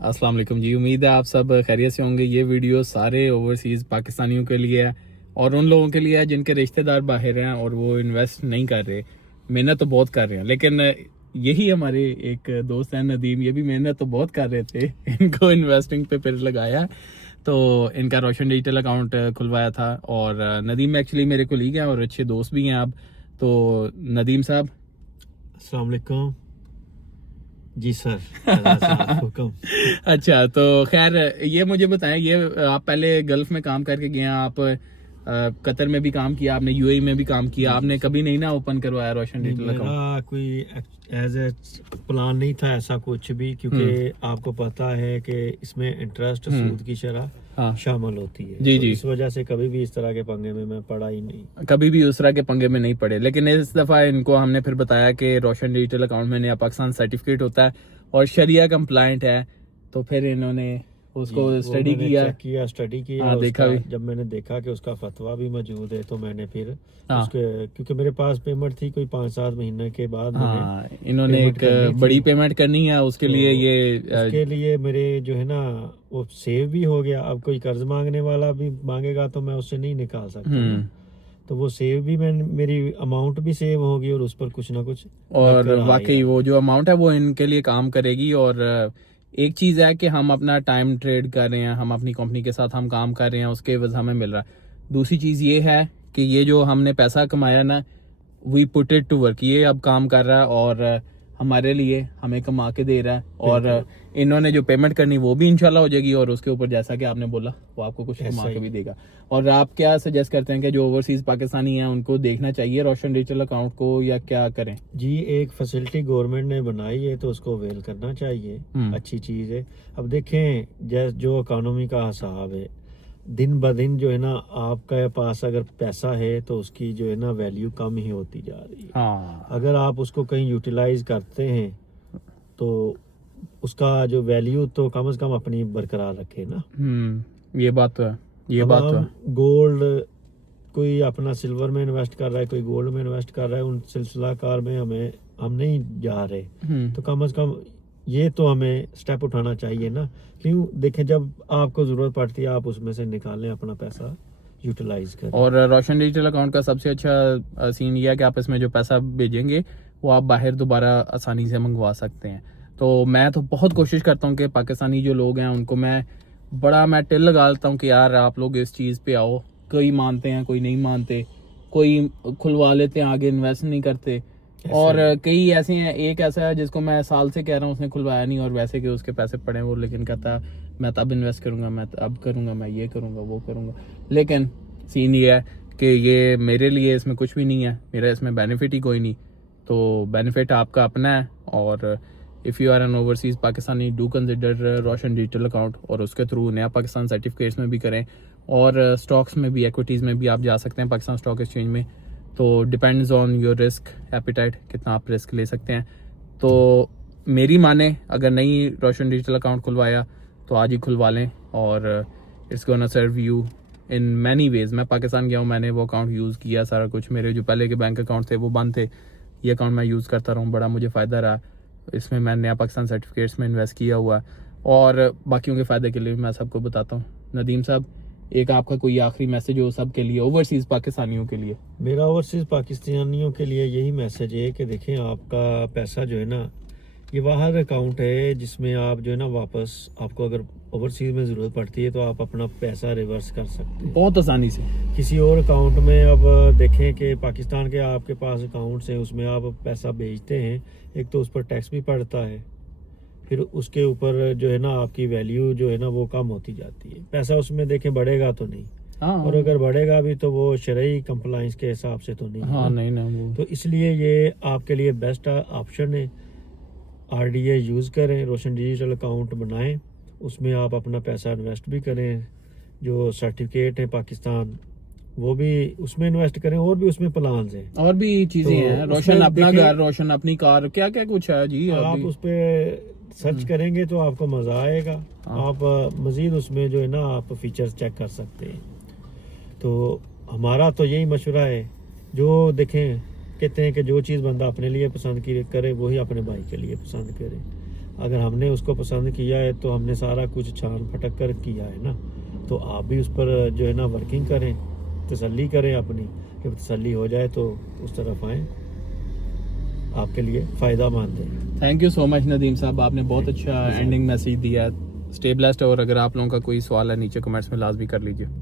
अस्सलाम वालेकुम जी। उम्मीद है आप सब खैरियत से होंगे। ये वीडियो सारे ओवरसीज़ पाकिस्तानियों के लिए है और उन लोगों के लिए है जिनके रिश्तेदार बाहर हैं और वो इन्वेस्ट नहीं कर रहे। मेहनत तो बहुत कर रहे हैं, लेकिन यही हमारे एक दोस्त हैं नदीम, ये भी मेहनत तो बहुत कर रहे थे। इनको इन्वेस्टिंग पे फिर लगाया तो इनका रोशन डिजिटल अकाउंट खुलवाया था। और नदीम एक्चुअली मेरे कोलीग हैं और अच्छे दोस्त भी हैं आप। तो नदीम साहब, अस्सलाम वालेकुम जी सर। हुक्म। अच्छा तो खैर ये मुझे बताएं, ये आप पहले गल्फ में काम करके गए हैं, आप कतर में भी काम किया आपने, यूएई में भी काम किया आपने, कभी नहीं ना ओपन करवाया रोशन नहीं, डिजिटल अकाउंट? मेरा कोई एज ए प्लान नहीं था ऐसा कुछ भी, क्योंकि आपको पता है कि इसमें इंटरेस्ट सूद की शरह हाँ शामिल होती है। जी तो जी, इस वजह से कभी भी इस तरह के पंगे में मैं पड़ा ही नहीं। कभी भी उस तरह के पंगे में नहीं पड़े। लेकिन इस दफ़ा इनको हमने फिर बताया कि रोशन डिजिटल अकाउंट में नया पाकिस्तान सर्टिफिकेट होता है और शरिया कंप्लाइंट है। तो फिर इन्होंने उसको वो स्टडी मैंने किया। चेक किया, स्टडी किया हाँ देखा उसका। भी। जब मैंने देखा कि उसका फतवा भी मौजूद है तो मैंने फिर हाँ उसके, क्योंकि मेरे पास पेमेंट थी कोई 5-7 महीने के बाद मैंने हाँ, इन्होंने पेमेंट एक करनी बड़ी थी। पेमेंट करनी है, उसके तो लिए ये उसके लिए मेरे जो है ना वो सेव भी हो गया। अब कोई कर्ज मांगने वाला भी मांगेगा तो मैं उससे नहीं निकाल सकता ना। तो वो सेव भी मैं, मेरी अमाउंट भी सेव होगी और उस पर कुछ ना कुछ और कर आ ही वाकई रहा वो है। जो अमाउंट है वो इनके लिए काम करेगी। और एक चीज़ है कि हम अपना टाइम ट्रेड कर रहे हैं, हम अपनी कंपनी के साथ हम काम कर रहे हैं, उसके एवज हमें मिल रहा है। दूसरी चीज़ ये है कि ये जो हमने पैसा कमाया ना, we put it to work, ये अब काम कर रहा है और हमारे लिए हमें कमा के दे रहा है। और इन्होंने जो पेमेंट करनी वो भी इंशाल्लाह हो जाएगी और उसके ऊपर जैसा कि आपने बोला वो आपको कुछ ऐसा कमा के ही भी देगा। और आप क्या सजेस्ट करते हैं कि जो ओवरसीज पाकिस्तानी हैं उनको देखना चाहिए रोशन डिजिटल अकाउंट को, या क्या करें? जी, एक फैसिलिटी गवर्नमेंट ने बनाई है तो उसको अवेल करना चाहिए। अच्छी चीज़ है। अब देखें, जैसे जो इकोनॉमी का हिसाब है, दिन ब दिन जो है ना आपके पास अगर पैसा है तो उसकी जो है ना वैल्यू कम ही होती जा रही है। हाँ अगर आप उसको कहीं यूटिलाइज करते हैं तो उसका जो वैल्यू तो कम से कम अपनी बरकरार रखे ना। ये बात तो है, ये अब बात तो हम है। गोल्ड, कोई अपना सिल्वर में इन्वेस्ट कर रहा है, कोई गोल्ड में इन्वेस्ट कर रहा है, उन सिलसिला कार में हम नहीं जा रहे। तो कम से कम ये तो हमें स्टेप उठाना चाहिए ना। क्यों, देखें, जब आपको ज़रूरत पड़ती है आप उसमें से निकालें, अपना पैसा यूटिलाइज करें। और रोशन डिजिटल अकाउंट का सबसे अच्छा सीन ये है कि आप इसमें जो पैसा भेजेंगे वो आप बाहर दोबारा आसानी से मंगवा सकते हैं। तो मैं तो बहुत कोशिश करता हूँ कि पाकिस्तानी जो लोग हैं उनको मैं टिल लगा लेता हूँ कि यार आप लोग इस चीज़ पे आओ। कोई मानते हैं, कोई नहीं मानते, कोई खुलवा लेते हैं, आगे इन्वेस्ट नहीं करते। और कई ऐसे हैं, एक ऐसा है जिसको मैं साल से कह रहा हूँ, उसने खुलवाया नहीं और वैसे कि उसके पैसे पड़े हैं वो, लेकिन कहता मैं तब इन्वेस्ट करूंगा, मैं अब करूंगा, मैं ये करूंगा, वो करूंगा। लेकिन सीन ये है कि ये मेरे लिए इसमें कुछ भी नहीं है, मेरा इसमें बेनिफिट ही कोई नहीं। तो बेनिफिट आपका अपना है। और if you are an overseas Pakistani, do consider Roshan digital account और उसके थ्रू नया पाकिस्तान सर्टिफिकेट्स में भी करें और स्टॉक्स में भी, इक्विटीज़ में भी आप जा सकते हैं पाकिस्तान स्टॉक एक्सचेंज में। तो depends on your risk appetite, कितना आप रिस्क ले सकते हैं। तो मेरी माने, अगर नहीं रोशन डिजिटल अकाउंट खुलवाया तो आज ही खुलवा लें और it's gonna serve you in many ways. मैं पाकिस्तान गया हूँ, मैंने वो अकाउंट यूज़ किया, सारा कुछ, मेरे जो पहले के बैंक अकाउंट थे वो बंद थे, ये अकाउंट मैं यूज़ करता रहा हूँ, बड़ा मुझे फ़ायदा रहा। इसमें मैं नया पाकिस्तान सर्टिफिकेट्स में इन्वेस्ट किया हुआ है और बाकियों के फ़ायदे के लिए भी मैं सबको बताता हूँ। नदीम साहब, एक आपका कोई आखिरी मैसेज हो सब के लिए, ओवरसीज़ पाकिस्तानियों के लिए? मेरा ओवरसीज पाकिस्तानियों के लिए यही मैसेज है कि देखें, आपका पैसा जो है ना ये बाहर अकाउंट है जिसमें आप जो है ना वापस, आपको अगर ओवरसीज में ज़रूरत पड़ती है तो आप अपना पैसा रिवर्स कर सकते हैं बहुत आसानी से किसी और अकाउंट में। अब देखें कि पाकिस्तान के आपके पास अकाउंट्स हैं, उसमें आप पैसा भेजते हैं, एक तो उस पर टैक्स भी पड़ता है, फिर उसके ऊपर जो है ना आपकी वैल्यू जो है ना वो कम होती जाती है। पैसा उसमें देखें बढ़ेगा तो नहीं, और अगर बढ़ेगा भी तो वो शरई कंप्लाइंस के हिसाब से तो नहीं है हाँ, ना। नहीं ना वो। तो इसलिए ये आपके लिए बेस्ट ऑप्शन है। आरडीए यूज़ करें, रोशन डिजिटल अकाउंट बनाएं, उसमें आप अपना पैसा इन्वेस्ट भी करें। जो सर्टिफिकेट है पाकिस्तान वो भी उसमें इन्वेस्ट करें, और भी उसमें प्लान्स हैं, और भी चीजें तो हैं, रोशन उसमें अपना देखें, घर, रोशन अपनी कार, क्या क्या कुछ है जी आप अभी। उस पर सर्च करेंगे तो आपको मज़ा आएगा। आप मज़ीद उसमें जो है ना आप फीचर्स चेक कर सकते हैं। तो हमारा तो यही मशवरा है, जो देखें, कहते हैं कि जो चीज़ बंदा अपने लिए पसंद करे वही अपने भाई के लिए पसंद करे। अगर हमने उसको पसंद किया है तो हमने सारा कुछ छान फटक कर किया है ना, तो आप भी उस पर जो है ना वर्किंग करें, तसल्ली करें अपनी, जब तसल्ली हो जाए तो उस तरफ आएँ, आपके लिए फ़ायदा मंद है। Thank you so much Nadeem साहब, आपने बहुत अच्छा एंडिंग मैसेज दिया है। स्टे ब्लेस्ड, और अगर आप लोगों का कोई सवाल है नीचे कमेंट्स में लाजमी कर लीजिए।